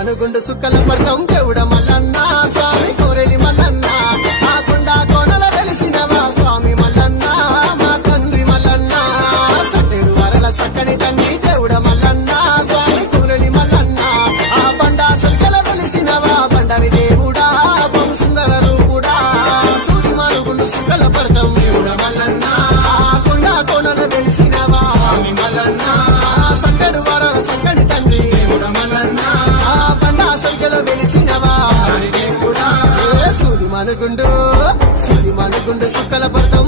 మనుగుండు సుక్కల పడతాం దేవుడ మల్లన్న స్వామి కోరెలి మల్లన్న ఆ కొండ కోనల వెలిసినవా స్వామి మల్లన్న మా తండ్రి మల్లన్న సట్టెడు వరల సక్కని తండ్రి దేవుడ మల్లన్న స్వామి కోరెలి మల్లన్న ఆ బండ సుక్కల వెలిసినవా బండరి దేవుడా బహు సుందర రూపుడా సూది మనుగుండు సుక్కల పడతాం దేవుడ మల్లన్న ఆ కొండ కోనల వెలిసినవా స్వామి మల్లన్న సట్టెడు వరల సక్కని తండ్రి దేవుడ మల్లన్న వెలిసినవా సూది మనుగుండు సుక్కల పడతాం